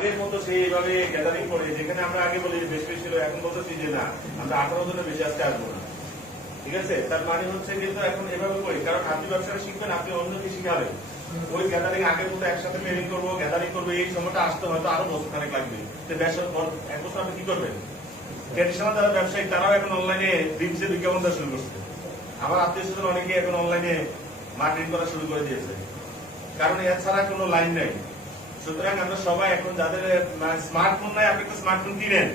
আগের মতো সেইভাবে গ্যাদারিং করে, যেখানে আমরা আগে বলি বেশ বেশি ছিল, এখন বলতেছি যে না আমরা 18 জনের বেশি আজকে আসবো না। ঠিক আছে, তার মানে হচ্ছে কিন্তু এখন এভাবে করি, কারণ আপনি ব্যবসাটা শিখবেন, আপনি অন্যকে শিখাবেন। ওই গ্যাদারিং আগের মতো একসাথে ট্রেনিং করবো, গ্যাদারিং করবো, এই সময়টা আসতে হয়তো আরো বছর খানেক লাগবে। এক বছর আপনি কি করবেন? ট্রেডিশনাল যারা ব্যবসায়ী তারাও এখন অনলাইনে ডিমসে বিজ্ঞাপন দেওয়া শুরু করছে। আমার আত্মীয় স্বজন অনেকে এখন অনলাইনে মার্কেটিং করা শুরু করে দিয়েছে, কারণ এর ছাড়া কোনো লাইন নেই। সুতরাং আমরা সবাই এখন যাদের স্মার্টফোন নাই, আপনি একটা স্মার্টফোন কিনেন,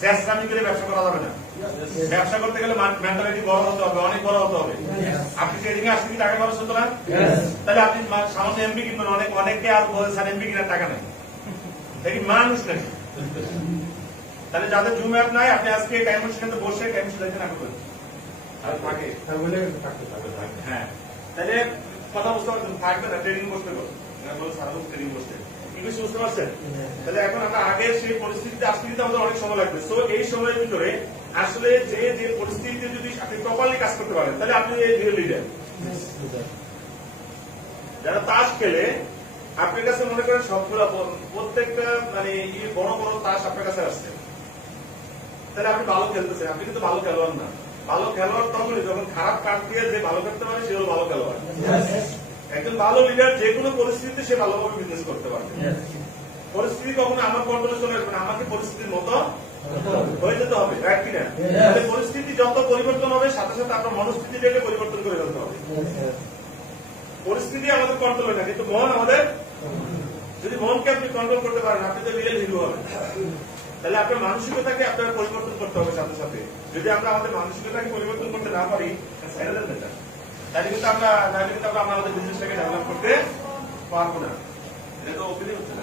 শেষরামি করে ব্যবসা করা যাবে না। ব্যবসা করতে গেলে মেন্টালিটি বড় হতে হবে, অনেক বড় হতে হবে। আপনি ট্রেডিং এ আসলে কি টাকা খরচ হতো না? তাহলে আপনি সামান্য এমবি কিনবেন, অনেকে আর বলে স্যার এমবি কিনার টাকা নেই, দেখি মানুষ নেই। তাহলে যাদের জুম অ্যাপ নাই, আপনি আজকে টাইম সেখানে বসে টাইম দেখে না করবেন থাকে। হ্যাঁ, তাহলে কথা বুঝতে পারছেন, থাকবে না ট্রেডিং বসতে করবেন, ট্রেডিং বসতে বুঝতে পারছেন। তাহলে এখন আমরা আগের সেই পরিস্থিতিতে আসতে দিতে আমাদের অনেক সময় লাগবে। সো এই সময়ের ভিতরে আসলে যে পরিস্থিতিতে যদি আপনি প্রপারলি কাজ করতে পারেন, তাহলে আপনি রিয়েল লিডার। যারা তাস খেলে, আপনার কাছে মনে করেন সবগুলো প্রত্যেকটা মানে বড় বড় তাস আপনার কাছে আসছে, তাহলে আপনি ভালো খেলতেছেন, আপনি কিন্তু ভালো খেলোয়াড় না। ভালো খেলোয়াড় তখনই যখন খারাপ কাজ দিয়ে যে ভালো খেলতে পারে সে হল ভালো খেলোয়াড়। একজন ভালো লিডার যে কোনো পরিস্থিতিতে সে ভালোভাবে বিজনেস করতে পারবে। পরিস্থিতি কখনো আমার কন্ট্রোলে চলে আসবে না, আমাকে পরিস্থিতির মতো হয়ে যেতে হবে, রাইট কিনা? পরিস্থিতি যত পরিবর্তন হবে সাথে সাথে আপনার মনস্থিতিটাকে পরিবর্তন করে ফেলতে হবে। পরিস্থিতি আমাদের কন্ট্রোলে না, কিন্তু মন আমাদের। যদি মনকে আপনি কন্ট্রোল করতে পারেন, আপনি তো রিয়েল হিরো হবেন। তাহলে আপনার মানসিকতাকে আপনার পরিবর্তন করতে হবে সাথে সাথে। যদি আমরা আমাদের মানসিকতাকে পরিবর্তন করতে না পারি, তাহলে কিন্তু আমরা আমাদের বিজনেসটাকে ডেভেলপ করতে পারবো না। এটা তো ওপেনই হচ্ছে না।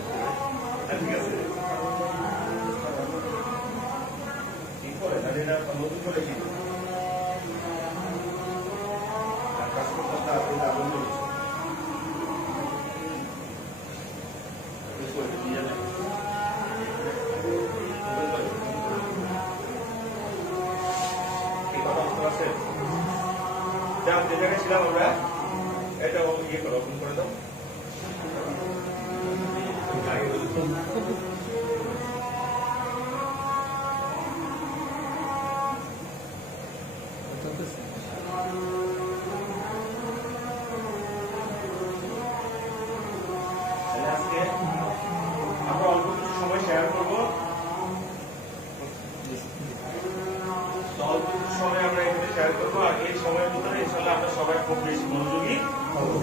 ঠিক আছে, কি করে তাহলে এটা নতুন করে কি কাজ করতে আপনি আগুন করেছে যে জায়গায় ছিলাম আমরা, এটা ইয়ে করো, ওপেন করে দাও। আজকে আমরা অল্প কিছু সময় শেয়ার করবো, অল্প কিছু সময় আমরা এখানে শেয়ার করবো। আর এই সময়ের ভিতরে ইনশাল্লাহ আমরা সবাই খুব বেশি মনোযোগী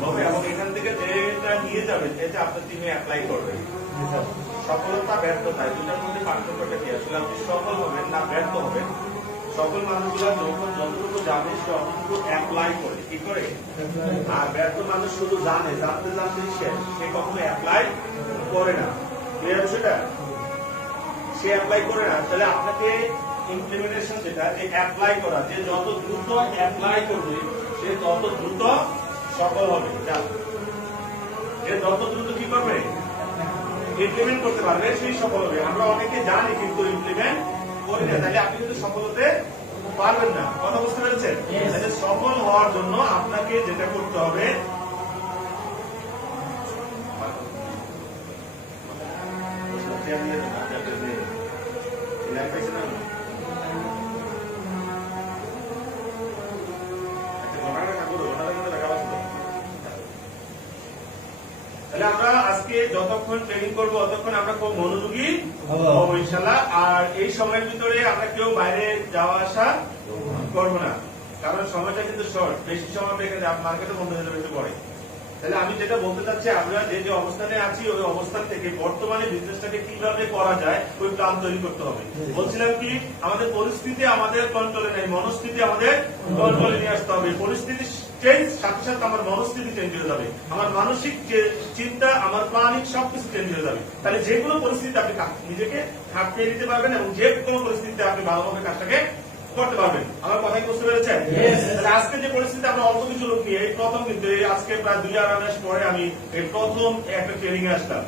হবে এবং এখান থেকে যেটা নিয়ে যাবেন এটা আপনার টিমে অ্যাপ্লাই করবেন। সফলতা ব্যর্থতা দুটার মধ্যে পার্থক্যটা কি? আসলে আপনি সফল হবেন না ব্যর্থ হবেন, সফল মানুষগুলা যখন যতটুকু জানে সে অতটুকু অ্যাপ্লাই করে, কি করে? আর ব্যর্থ মানুষ শুধু জানে, জানতে জানতে সে কখনো অ্যাপ্লাই করে না। ক্লিয়ার সেটা? সে অ্যাপ্লাই করে না। তাহলে আপনাকে ইমপ্লিমেন্টেশন যেটা, যে অ্যাপ্লাই করা, যে যত দ্রুত অ্যাপ্লাই করবে সে তত দ্রুত সফল হবে। যে যত দ্রুত কি করবে, ইমপ্লিমেন্ট করতে পারবে, সেই সফল হবে। আমরা অনেকে জানি কিন্তু ইমপ্লিমেন্ট করি না, তাহলে আপনি কিন্তু সফল হতে পারবেন না। কথা বুঝতে পেরেছেন? তাহলে সফল হওয়ার জন্য আপনাকে যেটা করতে হবে, তাহলে আমরা আজকে যতক্ষণ ট্রেনিং করবো ততক্ষণ আমরা খুব মনোযোগী হবো ইনশাল্লাহ। আর এই সময়ের ভিতরে আমরা কেউ বাইরে যাওয়া আসা করবো না, কারণ সময়টা কিন্তু শর্ট। বেশি সময় পেয়ে গেলে মার্কেটে বন্ধ হয়ে যাবে একটু পরে। তাহলে আমি যেটা বলতে চাচ্ছি, আমরা যে অবস্থানে আছি ওই অবস্থান থেকে বর্তমানে বিজনেসটাকে কিভাবে করা যায় ওই প্ল্যান তৈরি করতে হবে। বলছিলাম কি, আমাদের পরিস্থিতি আমাদের কন্ট্রোলে নেই, মনস্থিতি আমাদের কন্ট্রোলে নিয়ে আসতে হবে। পরিস্থিতি চেঞ্জ, সাথে সাথে আমার মনস্থিতি চেঞ্জ হয়ে যাবে, আমার মানসিক চিন্তা, আমার প্ল্যানিং সবকিছু চেঞ্জ হয়ে যাবে। তাহলে যে কোনো পরিস্থিতিতে আপনি নিজেকে খাটিয়ে দিতে পারবেন এবং যে কোনো পরিস্থিতিতে আপনি ভালোভাবে কাজটাকে করতে পারবেন। আমার কথাই বুঝতে পেরেছেন? আজকে যে পরিস্থিতি আমরা অল্প কিছু লোক নিয়ে এই প্রথম, কিন্তু আজকে প্রায় 2-2.5 মাস পরে আমি এই প্রথম একটা ট্রেনিং এ আসলাম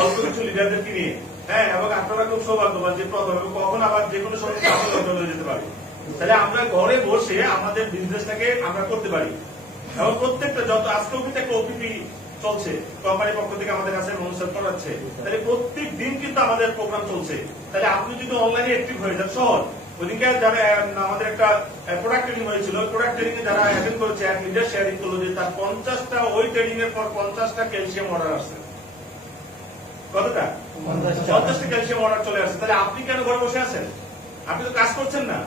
অল্প কিছু লিডারদেরকে নিয়ে। হ্যাঁ, এবং আপনারা খুব সৌভাগ্যবান যে প্রথম, এবং কখন আবার যে কোনো সময় হয়ে যেতে পারে। তাহলে আমরা ঘরে বসে আমাদের বিজনেসটাকে আমরা করতে পারি এবং প্রত্যেকটা যত আজকেও কিন্তু একটা ওপিপি চলছে, কোম্পানির পক্ষ থেকে আমাদের কাছে মনসেল করাচ্ছে, তাহলে প্রত্যেক দিন কিন্তু আমাদের প্রোগ্রাম চলছে। তাহলে আপনি যদি অনলাইনে অ্যাক্টিভ হয়ে যান সহজ। ওদিকে যারা আমাদের একটা প্রোডাক্ট ট্রেনিং হয়েছিল, প্রোডাক্ট ট্রেনিং এ যারা অ্যাটেন্ড করেছে এক লিডার শেয়ারিং করলো যে তার 50টা ওই ট্রেনিং এর পর 50টা ক্যালসিয়াম অর্ডার আসছে। কতটা? 50টা ক্যালসিয়াম অর্ডার চলে আসছে। তাহলে আপনি কেন ঘরে বসে আছেন? আপনি তো কাজ করছেন না।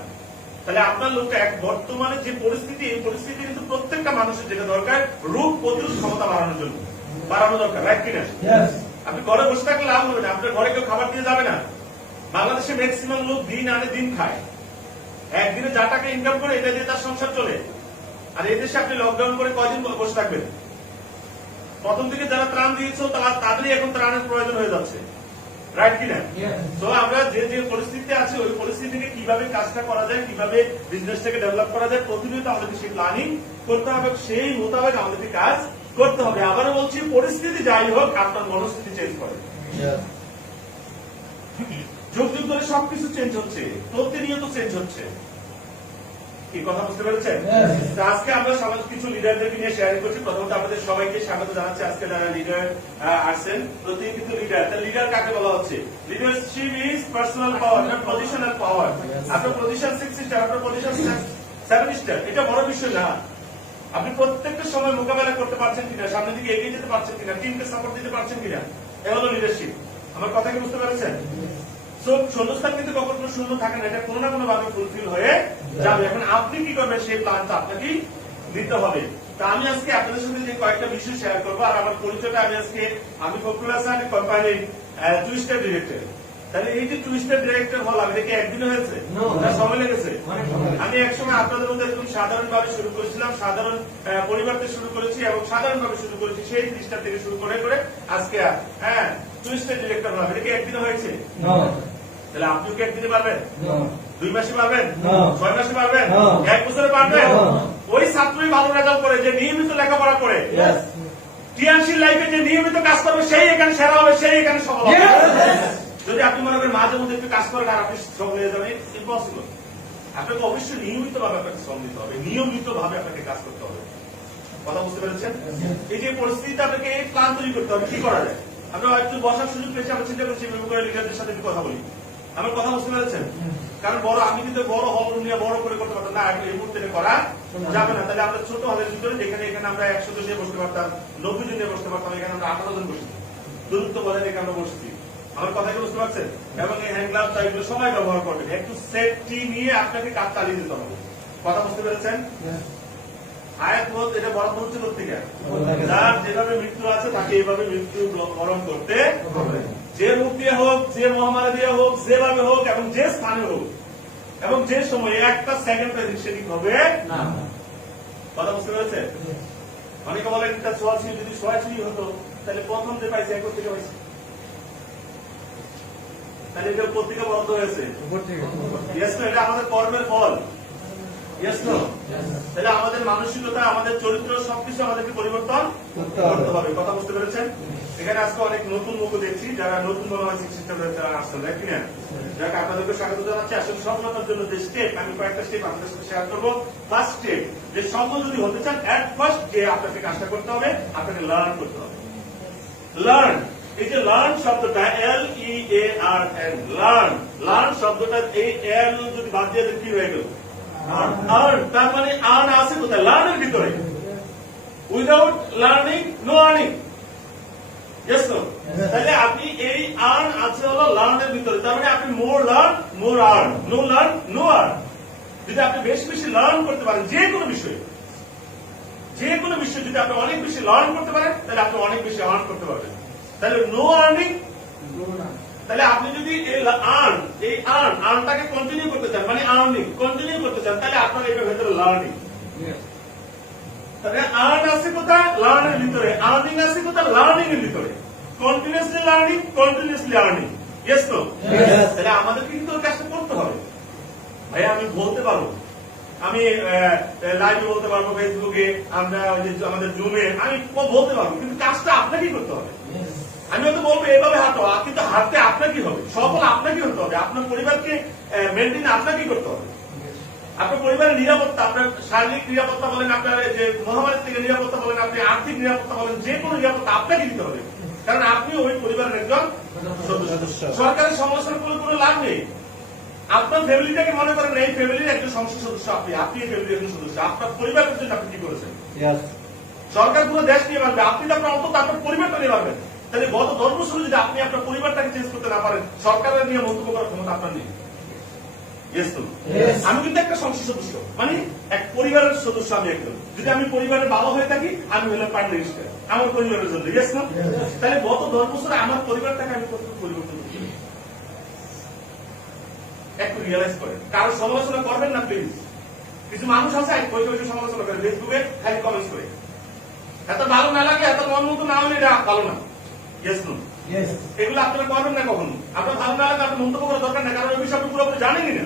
তাহলে আপনার লোকটা বর্তমানে যে পরিস্থিতি, এই পরিস্থিতি কিন্তু প্রত্যেকটা মানুষের যেটা দরকার রোগ প্রতিরোধ ক্ষমতা বাড়ানোর জন্য বাড়ানো দরকার, রাইট কিনা? আপনি ঘরে বসে থাকলে লাভ হবে না, আপনার ঘরে কেউ খাবার দিয়ে যাবে না। বাংলাদেশে ম্যাক্সিমাম লোক দিন আনে দিন খায়, একদিনে যা টাকা ইনকাম করে এটা দিয়ে তার সংসার চলে। আর এই দেশে আপনি লকডাউন করে কয়দিন বসে থাকবেন? প্রথম থেকে যারা ত্রাণ দিয়েছে তাদেরই এখন ত্রাণের প্রয়োজন হয়ে যাচ্ছে, রাইট কিনা? তো আমরা যে যে পরিস্থিতিতে আছি ওই পরিস্থিতি থেকে কিভাবে কাজটা করা যায়, কিভাবে বিজনেসটাকে ডেভেলপ করা যায়, প্রতিনিয়ত আমাদেরকে সেই প্ল্যানিং করতে হবে, সেই মোতাবেক আমাদেরকে কাজ করতে হবে। আবারও বলছি, পরিস্থিতি যাই হোক আপনার মনস্থিতি চেঞ্জ করে। যুগ যুগ ধরে সবকিছু চেঞ্জ হচ্ছে, প্রতিনিয়ত চেঞ্জ হচ্ছে। কি কথা বুঝতে পেরেছেন? আজকে আমরা সমাজ কিছু লিডারদেরকে নিয়ে শেয়ারিং করছি। প্রথমত আপনাদের সবাইকে স্বাগত জানাচ্ছি। আজকে যারা লিডার আসছেন, প্রত্যেকে কিন্তু লিডার। লিডার কাকে বলা হচ্ছে? Leadership is personal power, not positional power. আপনার পজিশন 6 স্টার, আপনার পজিশন 7 স্টার, এটা বড় বিষয় না। আপনি প্রত্যেকটা সময় মোকাবেলা করতে পারছেন কিনা, সামনের দিকে এগিয়ে যেতে পারছেন কিনা, টিমকে সাপোর্ট দিতে পারছেন কিনা, এ হলো লিডারশিপ। আমার কথা কি বুঝতে পেরেছেন? শূন্যস্থান কিন্তু কখনো শূন্য থাকে না, এটা কোনো না কোনো ভাবে ফুলফিল হয়ে যাবে। এখন আপনি কি করবেন সেই প্ল্যানটা আপনাকেই নিতে হবে। তা আমি আজকে আপনাদের সাথে যে কয়েকটা বিষয় শেয়ার করবো, আর আমার পরিচয়টা আমি ফখরুল হাসান, কোম্পানির 2 স্টার ডিরেক্টর। তাহলে এই যে 2 স্টার ডিরেক্টর হলাম, এটা কি একদিনে হয়েছে? সময় লেগেছে। আমি একসময় আপনাদের মধ্যে একদম সাধারণ ভাবে শুরু করেছিলাম, সাধারণ পরিবার থেকে শুরু করেছি এবং সাধারণ ভাবে শুরু করেছি, সেই 3 স্টার থেকে শুরু করে করে আজকে 2 স্টার ডিরেক্টর হলাম। এটা কি একদিনে হয়েছে? তাহলে আপনিও কি একদিনে পারবেন? 2 মাসে পারবেন? 6 মাসে পারবেন? 1 বছরে পারবেন? ওই ছাত্রই ভালো রেজাল্ট করে যে নিয়মিত লেখাপড়া করে, টিএনসি লাইফে যে নিয়মিত কাজ করবে সেই এখানে সেরা হবে, সেই এখানে সফল হবে। যদি আপনি মনে করেন মাঝে মধ্যে একটু কাজ করেন আর আপনি সফল হয়ে যাবেন, ইম্পসিবল। আপনাকে অবশ্যই নিয়মিত ভাবে আপনাকে শ্রম দিতে হবে, নিয়মিত ভাবে আপনাকে কাজ করতে হবে। কথা বুঝতে পেরেছেন? এই যে পরিস্থিতিতে আপনাকে এই প্ল্যান তৈরি করতে হবে, কি করা যায়? আমরা একটু বসার সুযোগ পেয়েছি, আমরা চিন্তা করছি লিডারদের সাথে একটু কথা বলি। আমার কথা বুঝতে পেরেছেন? কারণ আমি কিন্তু বড় হল রুম নিয়ে বড় করে করতে পারতাম না, এই মুহূর্তে করা যাবে না। তাহলে আমরা ছোট হলের ভিতরে, যেখানে এখানে আমরা 100 জন নিয়ে বসতে পারতাম, 90 জন নিয়ে বসতে পারতাম, এখানে আমরা 18 জন বসছি, দূরত্ব বজায় রেখে আমরা বসছি। আমার কথা কি বুঝতে পারছেন? এবং এই হ্যান্ড গ্লাভস এগুলো সবাই ব্যবহার করবেন, একটু সেফটি নিয়ে আপনাকে কাজ চালিয়ে দিতে হবে। কথা বুঝতে পেরেছেন? আয়াত মত এটা বরাদ্দ হচ্ছে থেকে যার যেভাবে মৃত্যু আছে তাকে এইভাবে মৃত্যু বরণ করতে হবে। যে রূপ দিয়ে হোক, যে মহামারী দিয়ে হোক, যেভাবে হোক এবং যে স্থানে হোক এবং যে সময় একটা সেকেন্ড সেদিক হবে না। কথা বুঝতে পেরেছে? অনেকে বলেন এটা ছোঁয়াছুঁই, যদি ছোঁয়াছুঁই হতো তাহলে প্রথম যে পাইছে এক থেকে পাইছে, তাহলে এটা পত্রিকা বরাদ্দ হয়েছে। এটা আমাদের কর্মের ফল। তাহলে আমাদের মানসিকতা, আমাদের চরিত্র সবকিছু আমাদেরকে পরিবর্তন করতে হবে। কথা বুঝতে পেরেছেন? এখানে আজকে অনেক নতুন মুখ দেখছি, যারা নতুন যারা আসছেন, তাই কিনা? যাকে আপনাদেরকে স্বাগত জানাচ্ছি। আসলে সফলতার জন্য যে স্টেপ, আমি কয়েকটা স্টেপ আপনাদের সাথে শেয়ার করবো। ফার্স্ট স্টেপ, যে সফল যদি হতে চান, এট ফার্স্ট যে আপনাকে কাজটা করতে হবে, আপনাকে লার্ন করতে হবে। লার্ন, এই যে লার্ন শব্দটা, LEARN, লার্ন শব্দটা এই এল যদি বাদ দিয়ে কি হয়ে গেল? তার মানে আর্ন আছে কোথায়? লার্নের ভিতরে। Without learning no earning. তাহলে আপনি এই আর্ন আছে হলো লার্নের ভিতরে, তার মানে আপনি more learn more earn, no learn no earn. যদি আপনি বেশি বেশি লার্ন করতে পারেন যে কোনো বিষয়ে, যদি আপনি অনেক বেশি লার্ন করতে পারেন, তাহলে আপনি অনেক বেশি আর্ন করতে পারবেন। তাহলে নো আর্নিং, তাহলে আপনি যদি এই আর্নটাকে কন্টিনিউ করতে চান, মানে আর্নিং কন্টিনিউ করতে চান, তাহলে আপনার এটার ভেতরে লার্নিং। তাহলে আর্ন আছে কোথায়? লার্নের ভিতরে। আর্নিং আছে কোথায়? লার্নিং এর ভিতরে। Continuously learning, continuously earning. Yes no? তাহলে আমাদেরকে কিন্তু ওই কাজটা করতে হবে। ভাই আমি বলতে পারবো, আমি লাইভে বলতে পারবো, ফেসবুকে, আমরা আমাদের জুমে আমি বলতে পারবো, কিন্তু কাজটা আপনাকেই করতে হবে। আমি হয়তো বলবো এভাবে হাঁটো, কিন্তু হাঁটতে আপনাকে হবে, সফল আপনাকে হতে হবে, আপনার পরিবারকে মেনটেন আপনাকেই করতে হবে। আপনার পরিবারের নিরাপত্তা, আপনার শারীরিক নিরাপত্তা বলেন, আপনার যে মহামারীর থেকে নিরাপত্তা বলেন, আপনি আর্থিক নিরাপত্তা বলেন, যে কোনো নিরাপত্তা আপনাকে দিতে হবে, কারণ আপনি ওই পরিবারের একজন সদস্য। সরকারের সমালোচনা করে কোনো লাভ নেই। আপনার ফ্যামিলিটাকে মনে করেন এই ফ্যামিলির একজন সংসদ সদস্য, আপনি এই ফ্যামিলির একজন সদস্য। আপনার পরিবারের জন্য আপনি কি করেছেন? সরকার পুরো দেশ নিয়ে পারবে, আপনি তো আপনার অন্তত আপনার পরিবারটা নিয়ে পারবেন। তাহলে গত 10 বছর যদি আপনি আপনার পরিবারটাকে চেঞ্জ করতে না পারেন, সরকারের নিয়ে মন্তব্য করার ক্ষমতা আপনার নেই। আমি কিন্তু একটা সংসদ সদস্য, মানে এক পরিবারের সদস্য। আমি একজন, যদি আমি পরিবারের বাবা হয়ে থাকি, আমি হলাম প্রাইম মিনিস্টার আমার পরিবারের জন্য। তাহলে গত 10 বছরে আমার পরিবারটাকে আমি কতটুকু পরিবর্তন করতে পারি একটু রিয়েলাইজ করেন। কারো সমালোচনা করবেন না প্লিজ। কিছু মানুষ আছে বসে বসে সমালোচনা করে, ফেসবুকে খালি কমেন্টস করে। এত ভালো না লাগে, এত মন মতো না হলে এটা ভালো না। এগুলো আপনারা করবেন না কখনো। আপনার ভালো না লাগে, আপনার মন্তব্য করার দরকার না, কারণ ওই বিষয়ে আপনি পুরোপুরি জানেনই না।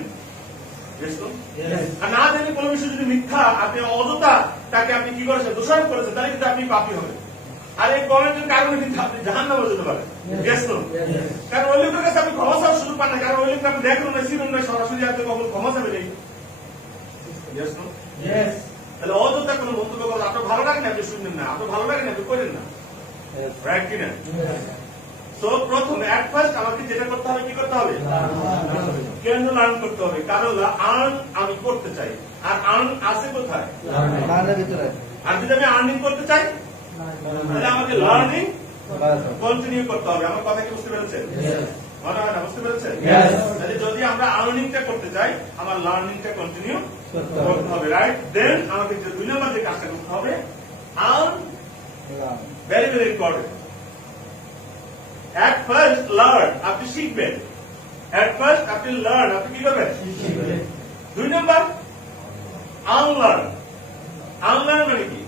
আর না জানি কোনো বিষয় যদি মিথ্যা, আপনি অযথা তাকে আপনি কি করেছেন, দোষারোপ করেছেন, তাহলে কিন্তু আপনি পাপী হবেন। আর এই কমেন্টের কারণে কিন্তু আপনি জাহান্নামে যেতে পারেন। কারণ ওই লোকের কাছে আপনি ক্ষমা চাওয়ার সুযোগ পান না, কারণ ওই লোককে আপনি দেখুন না, চিনুন না, সরাসরি আপনি কখন ক্ষমা চাবেন এই। তাহলে অযথা কোনো মন্তব্য করলে আপনার ভালো লাগে না, আপনি শুনবেন না, আপনার ভালো লাগে না, আপনি করেন না। রাইট কিনা? তো প্রথম এট ফার্স্ট আমাকে যেটা করতে হবে, কি করতে হবে? কেন লার্ন করতে হবে? কারণ আর্ন আমি করতে চাই, আর আর্ন আছে কোথায়? আর যদি আমি আর্নিং করতে চাই, তাহলে আমাকে লার্নিং কন্টিনিউ করতে হবে। আমার কথা কি বুঝতে পেরেছেন? মনে হয় না? বুঝতে পেরেছেন? তাহলে যদি আমরা আর্নিংটা করতে চাই, আমার লার্নিংটা কন্টিনিউ করতে হবে। রাইট? দেন আমাকে যে 2 নম্বর যে কাজটা করতে হবে, earn very very important. At first learn, আপনি শিখবেন। At first আপনি learn, আপনি কি করবেন? 2 নম্বর unlearn। unlearn মানে কি?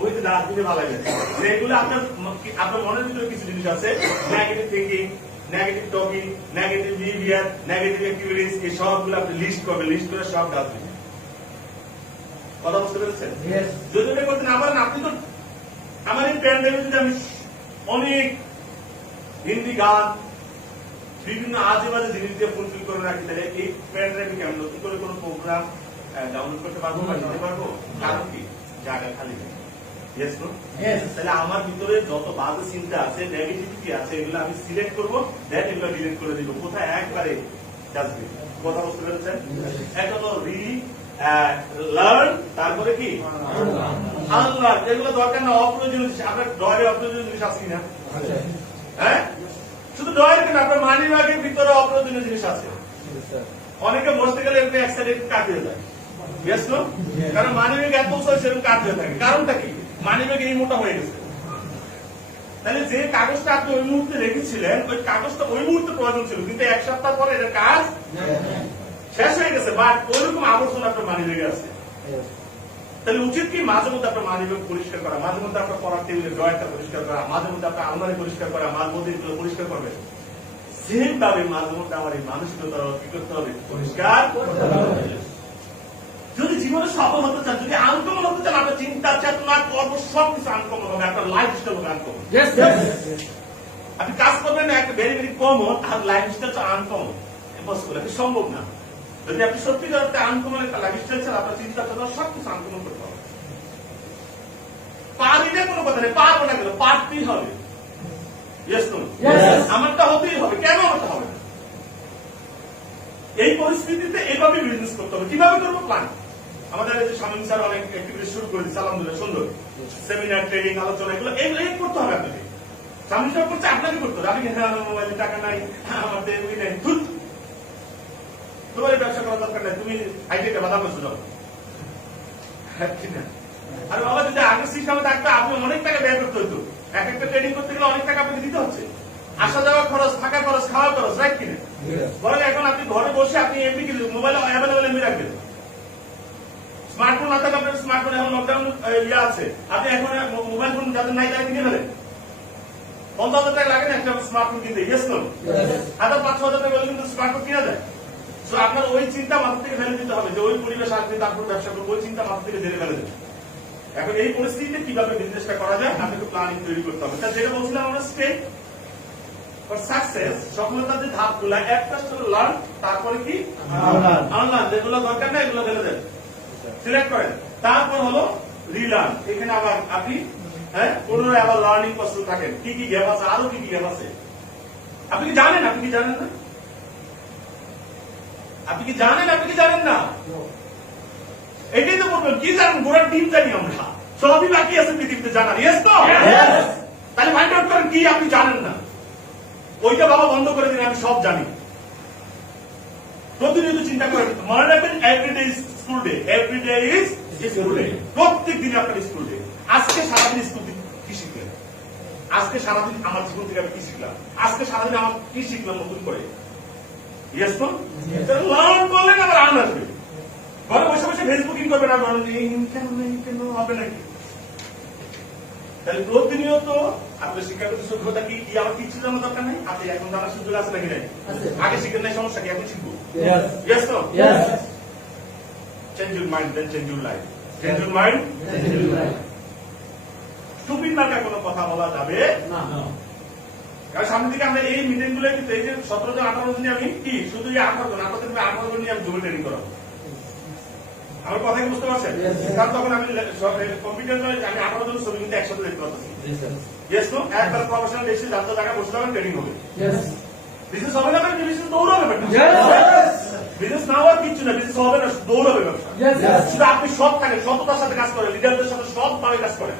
ওই যে দাঁত দিকে ভালো লাগে, যেগুলো আপনার মনের ভিতরে কিছু জিনিস আছে, negative thinking, negative talking, negative behaviour, negative activities, এই সবগুলো আপনি লিস্ট করবেন। লিস্ট করে সব কাজ দিবেন। কথা বুঝতে পেরেছেন? যদি এটা করতে না পারেন, আপনি তো আমার এই প্যান্ডেলে যদি আমি অনেক হিন্দি গান, বিভিন্ন আজে বাজে জিনিস দিয়ে ফুলফিল করে রাখি, তাহলে এই প্যান্ডেলে কেমন নতুন করে কোনো প্রোগ্রাম ডাউনলোড করতে পারবো বা নিতে পারবো? কারণ কি? জায়গা খালি নেই। তাহলে আমার ভিতরে যত বাজে চিন্তা আছে, নেগেটিভিটি আছে, এগুলো আমি সিলেক্ট করবো, দেন এগুলো ডিলিট করে দিব। কোথায়? একবারে ডাস্টবিন। কথা বুঝতে পেরেছেন? একটা তো লার্ন, তারপরে কি আনলার্ন। এগুলো দরকার না, অপ্রয়োজনীয় জিনিস। আপনার ড্রয়ারে অপ্রয়োজনীয় জিনিস আছে কিনা? হ্যাঁ, শুধু ড্রয়ারে কেন, আপনার মানি ব্যাগের ভিতরে অপ্রয়োজনীয় জিনিস আছে। অনেকে বসতে গেলে একটু এক সাইডে কাট হয়ে যায়। কারণ মানি ব্যাগ এত সেরকম কাট হয়ে থাকে। কারণটা কি? মানি ব্যাগ এই মোটা হয়ে গেছে। তাহলে যে কাগজটা আপনি ওই মুহূর্তে রেখেছিলেন, ওই কাগজটা ওই মুহূর্তে প্রয়োজন ছিল, কিন্তু 1 সপ্তাহ পরে এটার কাজ শেষ হয়ে গেছে, বাট ওইরকম আবর্জনা আপনার মানি ব্যাগে আছে। তাহলে উচিত কি মাঝে মধ্যে আপনার মানি ব্যাগ পরিষ্কার করা, মাঝে মধ্যে আপনার পড়ার টেবিলের ড্রয়ারটা পরিষ্কার করা, মাঝে মধ্যে আপনার আলমারি পরিষ্কার করা, মাঝে মধ্যে এগুলো পরিষ্কার করবেন। সেম ভাবে মাঝে মধ্যে আমার এই মানসিকতা কি করতে হবে? পরিষ্কার করতে হবে। যদি জীবনে সফল হতে চান, যদি আনকমন হতে চান, আপনার চিন্তা চেতনা কর্ম সবকিছু আনকমন হবে, আপনার লাইফ স্টাইল হবে আনকমন। আপনি কাজ করবেন না একটা ভেরি ভেরি কমন, আর লাইফ স্টাইল আনকমন, ইম্পসিবল, এটা সম্ভব না। যদি আপনি সত্যিকার অর্থে আনকমন একটা লাইফ স্টাইল চান, আপনার চিন্তা চেতনা সবকিছু আনকমন করতে হবে। পারি না কোনো কথা নেই, পারবো না কেন, পারতেই হবে। আমারটা হতেই হবে। কেন আমারটা হবে না? এই পরিস্থিতিতে এইভাবে বিজনেস করতে হবে। কিভাবে করবো? প্ল্যান। আমাদের শামীম স্যার অনেক অ্যাক্টিভিটি শুরু করে দিচ্ছে, আলহামদুলিল্লাহ সুন্দর। সেমিনার, ট্রেনিং, আলোচনা, এগুলো করতে হবে আপনাকে। শামীম স্যার করছে, আপনাকে করতে হবে। আমি হ্যাঁ আমার মোবাইলে টাকা নাই, আমার দেবই নাই, তোমার ব্যবসা করার দরকার নাই, তুমি আইডিয়াটা বাধা করছো যাও। আর বাবা যদি আগের সিস্টেমে থাকতো, আপনি অনেক টাকা ব্যয় করতে হতো। এক একটা ট্রেনিং করতে গেলে অনেক টাকা আপনাকে দিতে হচ্ছে, আসা যাওয়া খরচ, থাকা খরচ, খাওয়া খরচ, রাইট কিনা? বরং এখন আপনি ঘরে বসে আপনি এমনি কি মোবাইল অ্যাভেলেবেল এমনি রাখবেন। স্মার্টফোন না থাকলে আপনার স্মার্টফোন এখন লকডাউন ইয়ে আছে, আপনি এখন মোবাইল ফোন যাদের নাই তারা কিনে ফেলেন। 50,000 টাকা লাগে না একটা স্মার্টফোন কিনতে? Yes no? 5,000-6,000 টাকা বলে কিন্তু স্মার্টফোন কিনা যায়। তো আপনার ওই চিন্তা মাথা থেকে ফেলে দিতে হবে যে ওই পরিবেশ আসবে, তারপর ব্যবসা করবো, ওই চিন্তা মাথা থেকে জেনে ফেলে দেবে। এখন এই পরিস্থিতিতে কিভাবে বিজনেসটা করা যায়, আপনাকে প্ল্যানিং তৈরি করতে হবে। যেটা বলছিলাম আমরা স্টেপ ফর সাকসেস সফলতার যে ধাপগুলো একটা হলো লার্ন, তারপরে কি আনলার্ন, যেগুলো দরকার না এগুলো ফেলে দেন, সিলেক্ট করেন। তারপর হলো রিলার্ন, এখানে আবার আপনি পুনরায় আবার লার্নিং প্রস্তুত থাকেন। কি কি গ্যাপ আছে, আরো কি কি গ্যাপ আছে আপনি কি জানেন? আপনি কি জানেন না? আপনি কি জানেন? আপনি কি জানেন না? এটাই তো বলবেন কি জানেন, গোড়ার টিম জানি আমরা, সবই বাকি আছে পৃথিবীতে জানার। ইয়েস তো? তাহলে ফাইন্ড আউট করেন কি আপনি জানেন না। ওইটা বাবা বন্ধ করে দিন, আমি সব জানি। প্রতিনিয়ত চিন্তা করেন, মনে রাখবেন every day is school day, every day is school day. প্রত্যেক দিন আপনার স্কুল ডে। আজকে সারাদিন স্কুল কি শিখলেন? আজকে সারাদিন আমার জীবন থেকে আমি কি শিখলাম? আজকে সারাদিন আমার কি শিখলাম নতুন করে? ইয়েস তো? লার্ন করলেন আবার আর্ন আসবে। ঘরে বসে বসে ফেসবুকিং করবেন আর কেন হবে নাকি? তাহলে প্রতিনিয়ত আপনার শিক্ষাগত যোগ্যতা কি আমার কিছু জানার দরকার নেই। আপনি এখন জানার সুযোগ আছে নাকি নাই? আগে শিখেন নাই, সমস্যা কি? এখন শিখবো। ইয়েস তো? Change your mind then change your life. Change your mind, stupid মার্কা কোনো কথা বলা যাবে না। কারণ সামনের দিকে আমরা এই মিটিং গুলো কিন্তু এই যে 17 জন 18 জন আমি কি শুধু 18 জন নিয়ে আমি জমি ট্রেনিং করাবো। আমার কথা কি বুঝতে পারছেন? কারণ তখন আমি কম্পিউটার আমি 18 জন ছবি কিন্তু একসাথে দেখতে পাচ্ছি। Yes no? একবার প্রফেশনাল এসে যার জায়গা বসে যাবেন, ট্রেনিং হবে। বিজনেস হবে না, বিজনেস দৌড়াবে। বিজনেস না হওয়ার কিচ্ছু না, বিজনেস হবে না, দৌড়াবে ব্যবসা। শুধু আপনি সৎ থাকেন, সততার সাথে কাজ করেন, লিডারদের সাথে সৎভাবে কাজ করেন।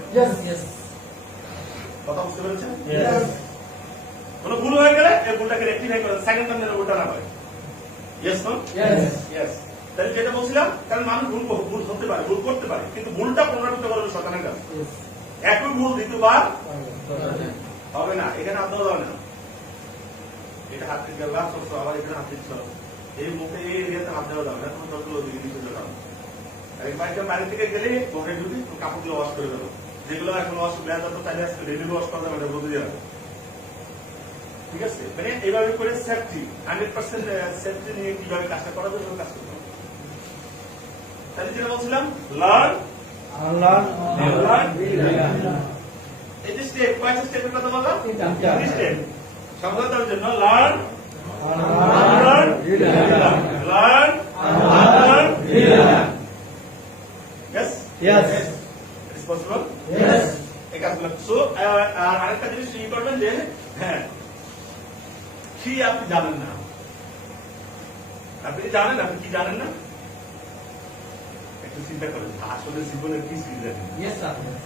কথা বুঝতে পেরেছেন? কোনো ভুল হয়ে গেলে এই ভুলটাকে রেক্টিফাই করেন, সেকেন্ড টাইম যেন ভুলটা না হয়। Yes no? ইয়েস। তাহলে যেটা বলছিলাম, কারণ মানুষ ভুল হতে পারে, ভুল করতে পারে, কিন্তু ভুলটা পুনরাবৃত্ত করা শয়তানের কাজ। একই ভুল দ্বিতীয়বার হবে না। এখানে হাত দেওয়া যাবে না, এটা হাত থেকে গেল আবার এখানে হাত দিচ্ছ, এই মুখে এই এরিয়াতে হাত দেওয়া যাবে না, কোনো দরকার দিকে দিতে যাবে। বাড়ি থেকে গেলে ঘরে ঢুকে কাপড়গুলো ওয়াশ করে দেবো, যেগুলো এখন ওয়াশ তাহলে আজকে রেডি ওয়াশ করা যাবে, বলতে যাবে। ঠিক আছে? মানে এইভাবে করে সেফটি 100% সেফটি নিয়ে কিভাবে কাজটা করা যাবে কাজ করতে হবে। তাহলে যেটা বলছিলাম, লার্ন, এই যে স্টেপ, কয়েকটা স্টেপের কথা বললাম, স্টেপ সফলতার জন্য লার্ন, এই কাজগুলো। আর আরেকটা জিনিস ই করবেন যে হ্যাঁ কি আপনি জানেন না, আপনি জানেন আপনি কি জানেন না, একটু চিন্তা করেন আসলে জীবনের কি শিখলেন।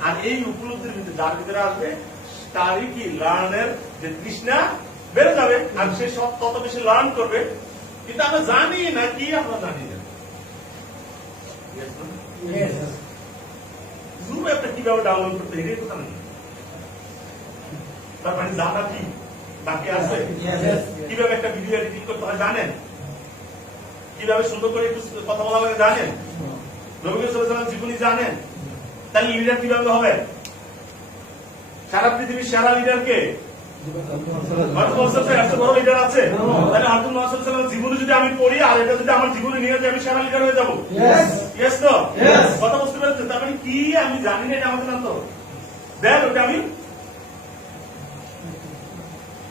আর এই উপলব্ধির ভিতরে যার ভিতরে আসবে তারই কি লার্নের যে তৃষ্ণা বেড়ে যাবে, আর সে সব তত বেশি লার্ন করবে। কিন্তু আমরা জানি না কি, আমরা জানি না জুম অ্যাপটা কিভাবে ডাউনলোড করতে, এটাই কথা নেই। তার মানে জানা কি বাকি আছে? কিভাবে একটা ভিডিও এডিটিং করতে হয় জানেন? কিভাবে সুন্দর করে একটু কথা বলা লাগে জানেন? নবী সাল্লাল্লাহু আলাইহি ওয়াসাল্লাম জীবনী জানেন? তাহলে লিডার কিভাবে হবে? সারা পৃথিবীর সেরা লিডার কে? এত বড় লিডার আছে? তাহলে আব্দুল মুহাম্মদ সাল্লাল্লাহু আলাইহি ওয়াসাল্লাম জীবনী যদি আমি পড়ি আর এটা যদি আমার জীবনে নিয়ে যাই, আমি সেরা লিডার হয়ে যাবো। ইয়েস তো? কথা বুঝতে পারছেন? তার মানে কি আমি জানি না, এটা আমাকে জানতে হবে। দেন ওটা আমি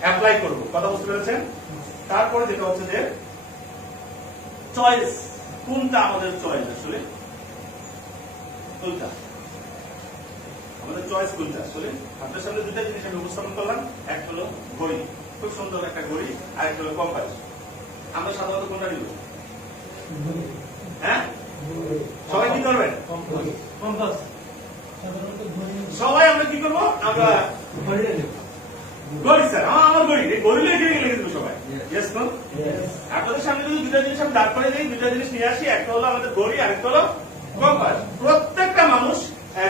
অ্যাপ্লাই করবো। কথা বুঝতে পেরেছেন? তারপরে যেটা হচ্ছে যে চয়েস, কোনটা আমাদের চয়েস? আসলে কোনটা আমাদের চয়েস, কোনটা আসলে? আপনার সামনে দুটা জিনিস আমি উপস্থাপন করলাম, এক হলো ঘড়ি, খুব সুন্দর একটা ঘড়ি, আর এক হলো কম্পাস। আমরা সাধারণত কোনটা নিব? হ্যাঁ, সবাই কি করবেন? কম্পাস। সবাই আমরা কি করবো? আমরা ঘড়ি। স্যার আমার ঘড়ি, এই ঘড়ি লিখে লিখে দেবো সবাই। Yes no? আপনাদের সামনে যদি দুটা জিনিস আমি দাঁড় করে দিই, দুটা জিনিস নিয়ে আসি, একটা হলো আমাদের ঘড়ি, আরেকটা হলো কম্পাস। প্রত্যেকটা মানুষ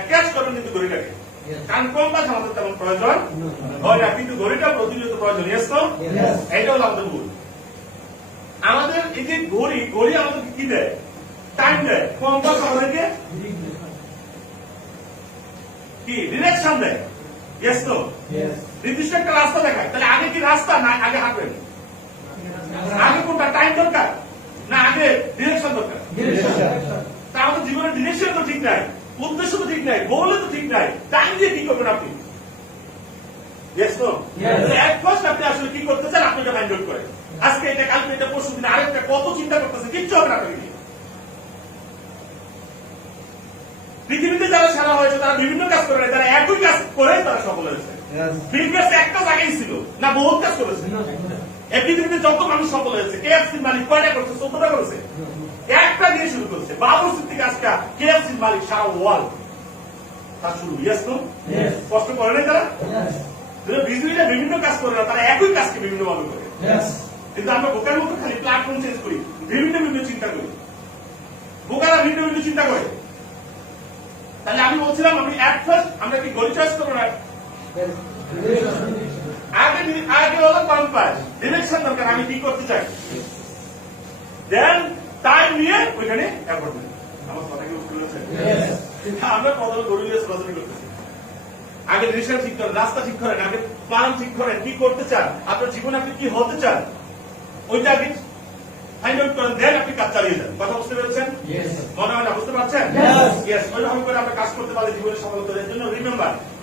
ক্যাচ করবেন কিন্তু ঘড়িটাকে, কারণ কম্পাস আমাদের তেমন প্রয়োজন হয় না, কিন্তু ঘড়িটা প্রতিনিয়ত প্রয়োজন। Yes no? এটা হলো আমাদের ভুল। আমাদের এই যে ঘড়ি, ঘড়ি আমাদেরকে কি দেয়? টাইম দেয়। কম্পাস আমাদেরকে কি ডিরেকশন দেয়। Yes no? নির্দিষ্ট একটা রাস্তা দেখায়। তাহলে আগে কি রাস্তা না আগে হাঁটবেন? আগে কোনটা? টাইম দরকার না আগে ডিরেকশন দরকার? তা আমাদের জীবনের ডিরেকশন তো ঠিক নাই, উদ্দেশ্য তো ঠিক নাই, গোল তো ঠিক নাই, টাইম দিয়ে কি করবেন আপনি? Yes, no? At first আপনি আসলে কি করতে চান আপনি এটা ফাইন্ড আউট করেন। আজকে এটা কালকে এটা পরশু দিন আরেকটা কত চিন্তা করতেছে কিচ্ছু হবে না আপনাকে নিয়ে। পৃথিবীতে যারা সারা হয়েছে তারা বিভিন্ন কাজ করে তারা একই কাজ করে তারা সফল হয়েছে। বিল গেটস একটা জায়গায় ছিল না বহুত কাজ করেছে। এই পৃথিবীতে যত মানুষ সফল হয়েছে কেএফসির মালিক কয়টা করছে 14টা করেছে। একটা দিয়ে শুরু করেছে বাবুর থেকে আজকে কেএফসির মালিক সারা ওয়ার্ল্ড তার শুরু। Yes no? কষ্ট করে না তারা? বিজনেসে বিভিন্ন কাজ করে না তারা একই কাজকে বিভিন্ন ভাবে করে। কিন্তু আমরা বোকার মতো খালি প্ল্যাটফর্ম চেঞ্জ করি বিভিন্ন বিভিন্ন চিন্তা করি। বোকারা ভিন্ন ভিন্ন চিন্তা করে। তাহলে আমি বলছিলাম আমি এট ফার্স্ট আমরা কি গড়ি চয়েস করবো না আগে হলো কম্পাস ডিরেকশন দরকার আমি কি করতে চাই দেন টাইম নিয়ে ওইখানে এফোর্ট দিই। আমার কথা কি বুঝতে পেরেছেন? আমরা প্রথমে গড়ি নিয়ে সরাসরি করতেছি। আগে ডিরেকশন ঠিক করেন রাস্তা ঠিক করেন আগে প্ল্যান ঠিক করেন কি করতে চান আপনার জীবনে আপনি কি হতে চান ওইটা আগে ফাইন্ড আউট করেন দেন আপনি কাজ চালিয়ে যান। কথা বুঝতে পেরেছেন? মনে হয় না বুঝতে পারছেন? ওইভাবে করে আমরা কাজ করতে পারলে জীবনে সফলতা এর জন্য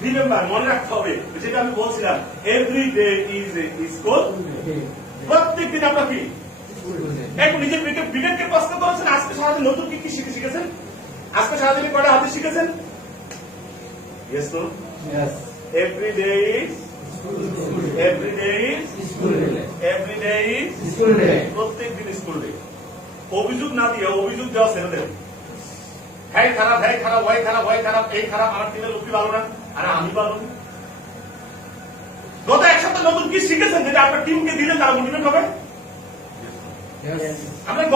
রিমেম্বার মনে রাখতে হবে যেটা আমি বলছিলাম every day is a school. প্রত্যেক দিন আমরা কি একটু নিজের ব্রিগেডকে প্রশ্ন করেছেন আজকে সারাদিন নতুন কি কি শিখেছেন আজকে সারাদিন কয়টা হাতে শিখেছেন? Yes, no? Every day is প্রত্যেক দিন স্কুল ডে। অভিযোগ না দিয়ে অভিযোগ দেওয়া ছেড়ে দেন। হ্যাঁ খারাপ ভয় খারাপ এই খারাপ আমার টিমের লোক ভালো না আর আমি ভালো না। গত এক সপ্তাহ নতুন কি শিখেছেন যেটা আপনার টিমকে দিলে তারা মোটিভেট হবে? আপনার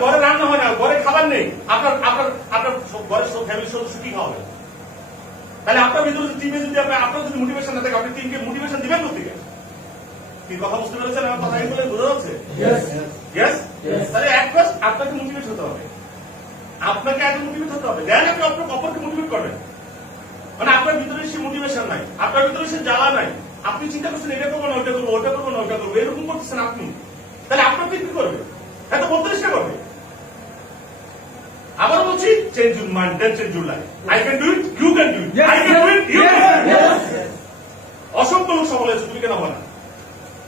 ঘরে রান্না হয় না ঘরে খাবার নেই আপনার ঘরের ফ্যামিলির সদস্য কি খাওয়াবে? তাহলে আপনার ভিতরে টিমে যদি আপনার যদি মোটিভেশন না থাকে আপনি টিমকে মোটিভেশন দিবেন কোথেকে? কি কথা বুঝতে পেরেছেন? আমার কথা বলে বোঝা যাচ্ছে? তাহলে এক ফার্স্ট আপনাকে মোটিভেট হতে হবে আপনাকে আগে মোটিভেট হতে হবে দেন আপনি অপরকে মোটিভেট করবেন। মানে আপনার ভিতরে সে মোটিভেশন নাই আপনার ভিতরে সে জ্বালা নাই আপনি চিন্তা করছেন এটা করবো না ওটা করবো ওটা করবো না ওটা করবো এরকম করতেছেন আপনি তাহলে আপনাকে কি করবে? এত বলতে চেষ্টা করবে। আবার বলছি change your mind then change your life. I can do it you can do it I can do it you can do it. অসংখ্য লোক সফল হয়েছে তুমি কেন হবে না?